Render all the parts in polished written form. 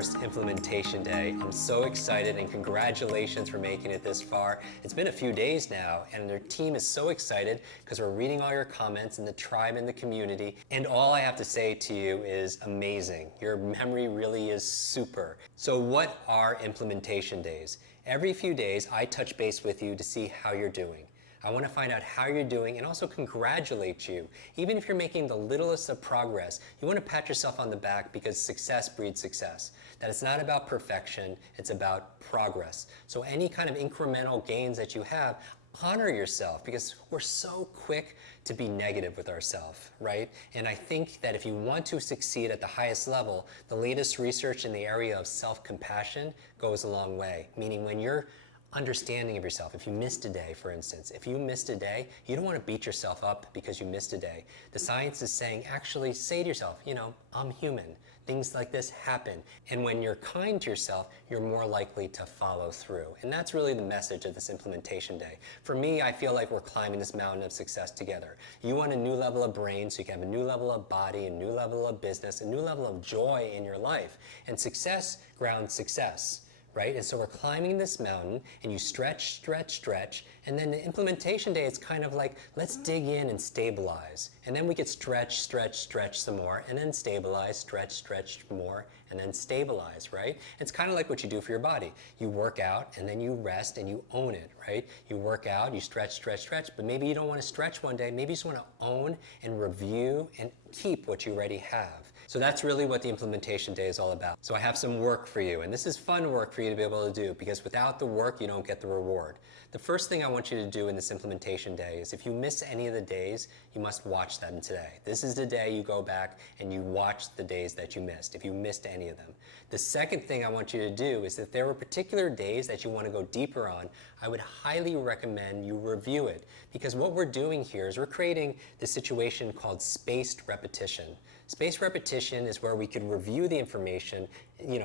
first implementation day. I'm so excited and congratulations for making it this far. It's been a few days now and their team is so excited because we're reading all your comments in the tribe and the community. And all I have to say to you is amazing. Your memory really is super. So what are implementation days? Every few days I touch base with you to see how you're doing. I want to find out how you're doing and also congratulate you. Even if you're making the littlest of progress, you want to pat yourself on the back because success breeds success. That it's not about perfection, it's about progress. So any kind of incremental gains that you have, honor yourself because we're so quick to be negative with ourselves, right? And I think that if you want to succeed at the highest level, the latest research in the area of self-compassion goes a long way. Meaning when you're understanding of yourself. If you missed a day, for instance, if you missed a day, you don't want to beat yourself up because you missed a day. The science is saying, actually say to yourself, you know, I'm human. Things like this happen. And when you're kind to yourself, you're more likely to follow through. And that's really the message of this implementation day. For me, I feel like we're climbing this mountain of success together. You want a new level of brain so you can have a new level of body, a new level of business, a new level of joy in your life. And success grounds success. Right? And so we're climbing this mountain and you stretch, stretch, stretch. And then the implementation day, it's kind of like, let's dig in and stabilize. And then we could stretch, stretch, stretch some more and then stabilize, stretch, stretch more and then stabilize, right? It's kind of like what you do for your body. You work out and then you rest and you own it, right? You work out, you stretch, stretch, stretch, but maybe you don't want to stretch one day. Maybe you just want to own and review and keep what you already have. So that's really what the implementation day is all about. So I have some work for you, and this is fun work for you to be able to do because without the work, you don't get the reward. The first thing I want you to do in this implementation day is if you miss any of the days, you must watch them today. This is the day you go back and you watch the days that you missed, if you missed any of them. The second thing I want you to do is if there were particular days that you want to go deeper on, I would highly recommend you review it because what we're doing here is we're creating this situation called spaced repetition. Spaced repetition is where we could review the information,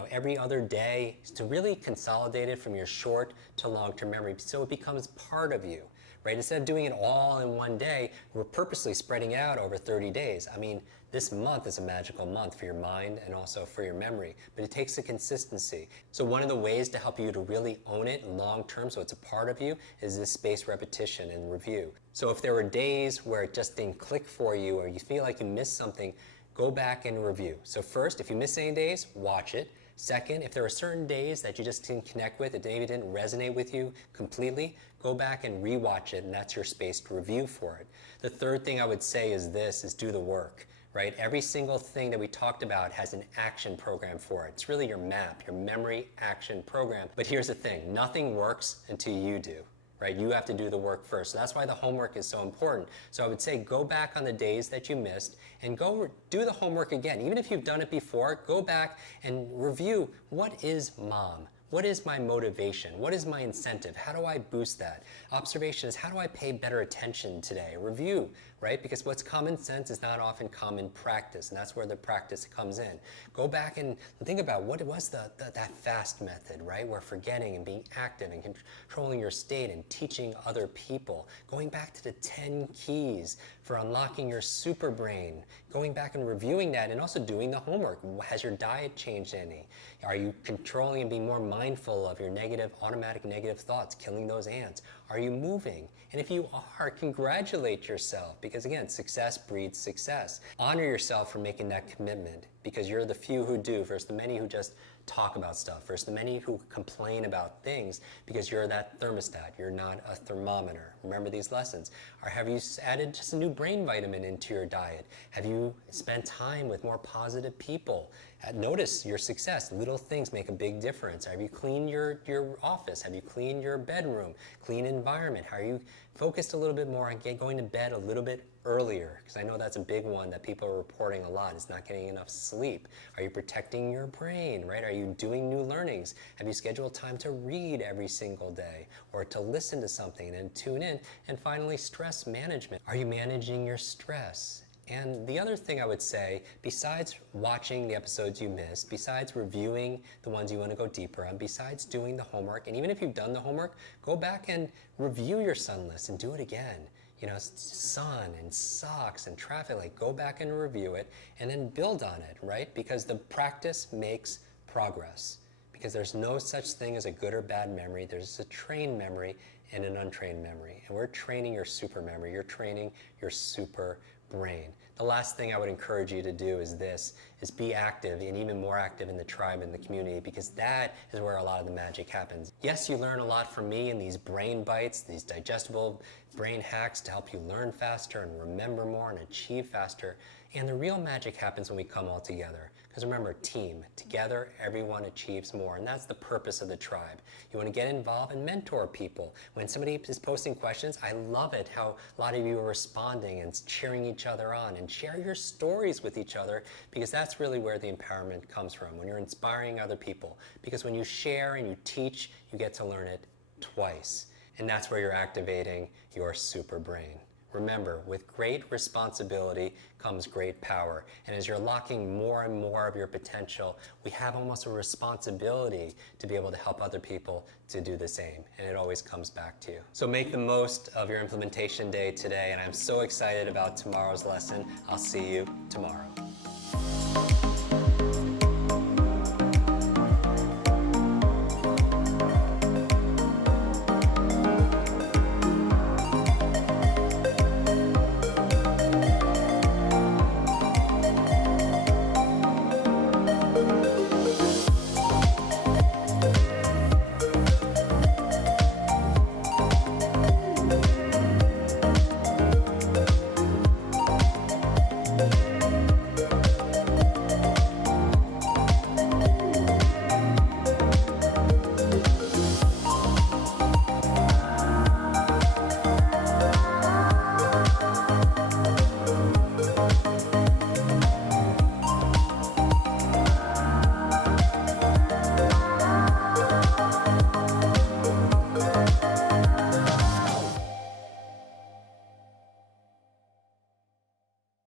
every other day to really consolidate it from your short to long-term memory so it becomes part of you, right? Instead of doing it all in one day, we're purposely spreading out over 30 days. I mean, this month is a magical month for your mind and also for your memory, but it takes a consistency. So one of the ways to help you to really own it long-term so it's a part of you is this spaced repetition and review. So if there were days where it just didn't click for you or you feel like you missed something, go back and review. So first, if you miss any days, watch it. Second, if there are certain days that you just didn't connect with, it maybe didn't resonate with you completely, go back and rewatch it, and that's your spaced review for it. The third thing I would say is do the work, right? Every single thing that we talked about has an action program for it. It's really your map, your memory action program. But here's the thing, nothing works until you do. Right? You have to do the work first. So that's why the homework is so important. So I would say go back on the days that you missed and go do the homework again. Even if you've done it before, go back and review what is mom? What is my motivation? What is my incentive? How do I boost that? Observation is how do I pay better attention today? Review, right? Because what's common sense is not often common practice, and that's where the practice comes in. Go back and think about what was that FAST method, right? Where forgetting and being active and controlling your state and teaching other people. Going back to the 10 keys for unlocking your super brain. Going back and reviewing that and also doing the homework. Has your diet changed any? Are you controlling and being more mindful of your automatic negative thoughts, killing those ants? Are you moving? And if you are, congratulate yourself because again, success breeds success. Honor yourself for making that commitment because you're the few who do versus the many who just talk about stuff versus the many who complain about things because you're that thermostat, you're not a thermometer. Remember these lessons. Or have you added just a new brain vitamin into your diet? Have you spent time with more positive people? Notice your success. Little things make a big difference. Have you cleaned your office? Have you cleaned your bedroom? Clean environment? How are you focused a little bit more on going to bed a little bit earlier? Because I know that's a big one that people are reporting a lot, is not getting enough sleep. Are you protecting your brain, right? Are you doing new learnings? Have you scheduled time to read every single day or to listen to something and tune in? And finally, stress management. Are you managing your stress? And the other thing I would say, besides watching the episodes you missed, besides reviewing the ones you want to go deeper on, besides doing the homework, and even if you've done the homework, go back and review your sun list and do it again. Sun and socks and traffic light, go back and review it and then build on it, right? Because the practice makes progress. Because there's no such thing as a good or bad memory. There's a trained memory and an untrained memory. And we're training your super memory. You're training your super brain. The last thing I would encourage you to do is be active, and even more active in the tribe and the community, because that is where a lot of the magic happens. Yes, you learn a lot from me in these brain bites, these digestible brain hacks to help you learn faster and remember more and achieve faster. And the real magic happens when we come all together. Because remember, team, together everyone achieves more, and that's the purpose of the tribe. You want to get involved and mentor people. When somebody is posting questions, I love it how a lot of you are responding and cheering each other on, and share your stories with each other, because that's really where the empowerment comes from, when you're inspiring other people. Because when you share and you teach, you get to learn it twice. And that's where you're activating your super brain. Remember, with great responsibility comes great power. And as you're unlocking more and more of your potential, we have almost a responsibility to be able to help other people to do the same. And it always comes back to you. So make the most of your implementation day today. And I'm so excited about tomorrow's lesson. I'll see you tomorrow.